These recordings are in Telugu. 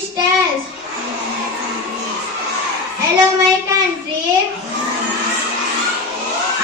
sisters. Hello my country.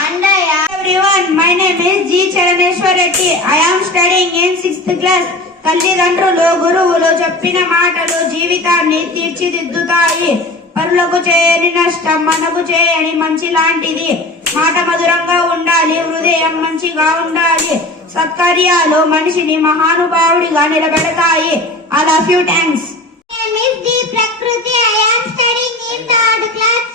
And everyone, my name is G. Charaneshwar Reddy. I am studying in 6th class. తల్లిదండ్రులు గురువులు చెప్పిన మాటలు జీవితాన్ని తీర్చిదిద్దుతాయి. పరులకు చేయని నష్టం మనకు చేయని మంచి లాంటిది. మాట మధురంగా ఉండాలి, హృదయం మంచిగా ఉండాలి. సత్కార్యాలు మనిషిని మహానుభావుడిగా నిలబెడతాయి. I love you. Thanks. My name is D. Prakriti. I am studying in 3rd class.